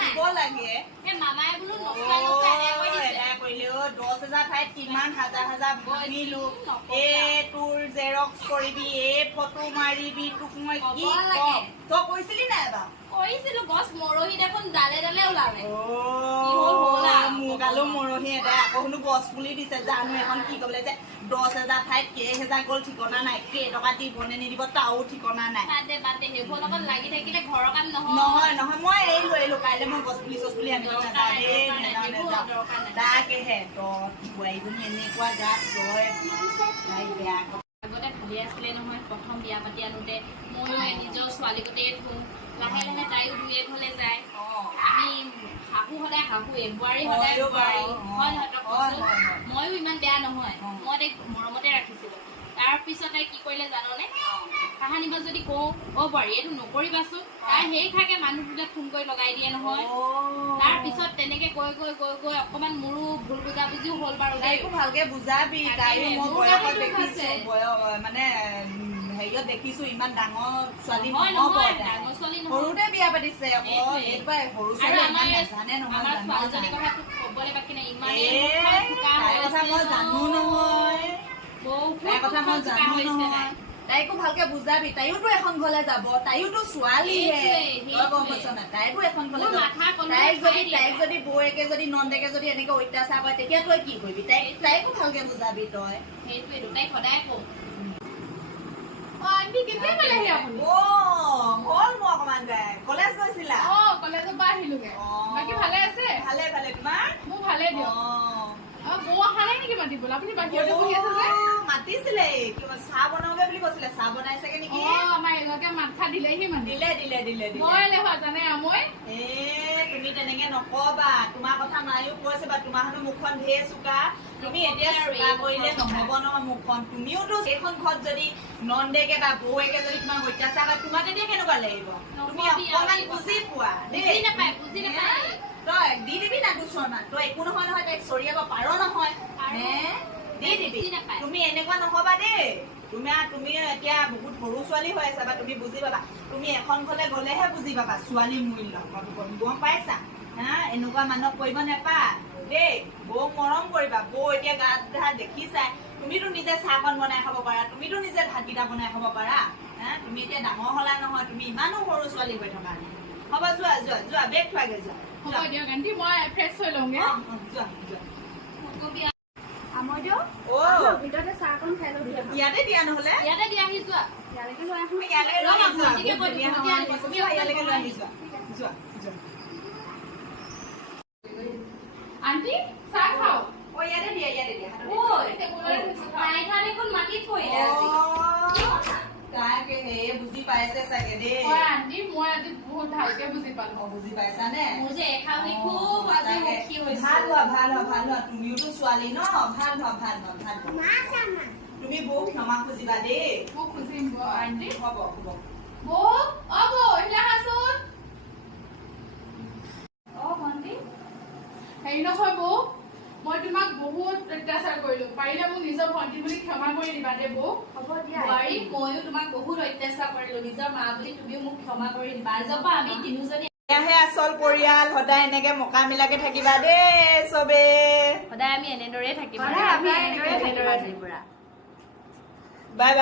দিব লাগে মামাই বোলো নষ্টাই এদাই কৰিলেও 10,000 ঠাইত কিমান হাজাৰ হাজাৰ ভাঙিলো তোৰ জেৰক্স কৰিবি ফটো মাৰিবি তোক মই কি কম তই কৈছিলি নাই এবাৰ কৰিছিলো গছ মৰহি দেখোন ডালে ডালে ওলালে মোৰ গালো মৰহি এদাই আকৌ শুনো গছ পুলি দিছে জানো এখন কি কবলে যে 10,000 ঠাইত কেইহেজাৰ গ'ল ঠিকনা নাই কেইটকা দিবনে নিদিব তাও ঠিকনা নাই বাদে সেইবোৰ লগত লাগি থাকিলে ঘৰৰ কাম নহয় মই এৰিলো কাইলৈ মই গছ পুলি চছ পুলি আনিব তাকেহে বোৱাৰীজনী এনেকুৱা গাত তই বেয়া আগতে ভাবি আছিলে নহয় প্ৰথম বিয়া পাতি আনোতে ময়ো নিজৰ ছোৱালী গোটেই থওঁ লাহে লাহে তাইও দুয়ে ঘৰলে যায় আমি শাহু সদায় শাহুৱে বোৱাৰী সদায় বোৱাৰী হয় নহয় তই কৈছো ময়ো ইমান বেয়া নহয় মই তাইক মৰমতে ৰাখিছিলো তাৰপিছতে কি কৰিলে জাননে কাহানিবা যদি কওঁ বোৱাৰী এইটো নকৰিবাচোন তাই সেই থাকে মানুহটোলে ফোন কৰি লগাই দিয়ে নহয় তাৰপিছত তেনেকে গৈ অকমান মোৰো ভুল বুজাবুজিও হ'ল বাৰু তাইকো ভালকে বুজাবি তাইও মই বয়সত দেখিছো মানে হেৰিয়ত দেখিছো ইমান ডাঙৰ ছোৱালী সৰুতে বিয়া পাতিছে আকৌ সৰু ছোৱালী নাজানে নহয় তাইকো ভালকে বুজাবি তাইওতো এখন ঘৰলে যাব তাইওতো ছোৱালীহে গম পাইছ না তাইকো এখন ঘৰলে যাব তাইক যদি বৌয়েকে যদি নন্দেকে যদি এনেকে অত্যাচাৰ কৰে তেতিয়া তই কি কৰিবি তাইকো ভালকে বুজাবি তই সেইটোৱেটো তাইক সদায় কওঁ কলেজ গৈছিলা কলেজৰ পৰা আহিলোগে বাকী ভালে আছে ভালে তোমাৰ মোৰ ভালে দিয়ক বৌ অহা নাই নেকি মাতিবলৈ আপুনি বাহিৰতে বহি আছে যে মাতিছিলে চাহ বনাওগে বুলি কৈছিলে চাহ বনাইছেগে নেকি আমাৰ এগৰাকীয়ে মাত খা দিলেহি মানে দিলে মই লেখা জানে মই তুমি তেনেকে নকবা তোমাৰ কথা মায়েও কৈছে বা তোমাৰ হেনো মুখখন ঢেৰ চোকা তুমি এতিয়া চোকা কৰিলে নহব নহয় মুখখন তুমিওতো এইখন ঘৰত যদি নন্দেকে বা বৌয়েকে যদি তোমাক অত্যাচাৰ কৰে তোমাৰ তেতিয়া কেনেকুৱা লাগিব তুমি অকমান বুজি পোৱা বুজি নাপায় তই দি দিবি না দুচৰমান তই একো নহয় তাইক চৰিয়াব পাৰ নহয় দি দিবি তুমি এনেকুৱা নহবা দেই তুমি এতিয়া বহুত সৰু ছোৱালী হৈ আছা বা তুমি বুজি পাবা তুমি এখন ঘৰলে গলেহে বুজি পাবা ছোৱালী মূল্য গম পাইছা এনেকুৱা মানুহক কৰিব নেপা দেই বৌক মৰম কৰিবা বৌ এতিয়া গাত ঘাট দেখিছাই তুমিতো নিজে চাহকণ বনাই খাব পাৰা তুমিতো নিজে ভাতকেইটা বনাই খাব পাৰা তুমি এতিয়া ডাঙৰ হলা নহয় তুমি ইমানো সৰু ছোৱালী হৈ থকা নাই হ'ব যোৱা বেগ থোৱাগে যোৱা হ'ব দিয়ক আন্টি মই ফ্ৰেছ হৈ লওঁগে ভিতৰতে চাহকণ খাই লওঁ ইয়াতে দিয়া নহলে ইয়াতে দি আহি যোৱা ইয়ালৈকে লৈ আহো ইয়ালৈকে লৈ আহি যোৱা আন্টি চাহ খাওঁ ইয়াতে দিয়া মাটিত পৰিলে তাকে বুজি পাইছে চাগে দেই আন্টি মই আজি বহুত ভালকে বুজি পালো বুজি পাইছানে মোৰ যে এখাউনি খুব আজি সুখী হৈছো ভাল হোৱা তুমিওতো ছোৱালী ন ভাল হোৱা তুমি বৌ ক্ষমা খুজিবা দেই মোক খুজিম আন্টি হ'ব বৌ বৌ এতিয়া আহাচোন ভণ্টি হেৰি নহয় বৌ মই তোমাক বহুত অত্যাচাৰ কৰিলো পাৰিলে মোক নিজৰ ভণ্টি বুলি ক্ষমা কৰি দিবা দে বৌ হ'ব দিয়া বোৱাৰী ময়ো তোমাক বহুত অত্যাচাৰ কৰিলো নিজৰ মা বুলি তুমিও মোক ক্ষমা কৰি দিবা আজিৰ পৰা আমি তিনিজনী এয়াহে আচল পৰিয়াল সদায় এনেকে মকা মিলাকে থাকিবা দেই চবে সদায় আমি এনেদৰে থাকিম সদায় আমি এনেদৰে থাকিম বাই